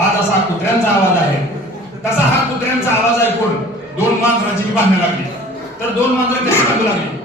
हा जसा कुत्र्यांचा आवाज आहे तसा हा कुत्र्यांचा आवाज ऐकून दोन मांजरांची भांडणं लागली. तर दोन मांजरं कशी भांडू लागली.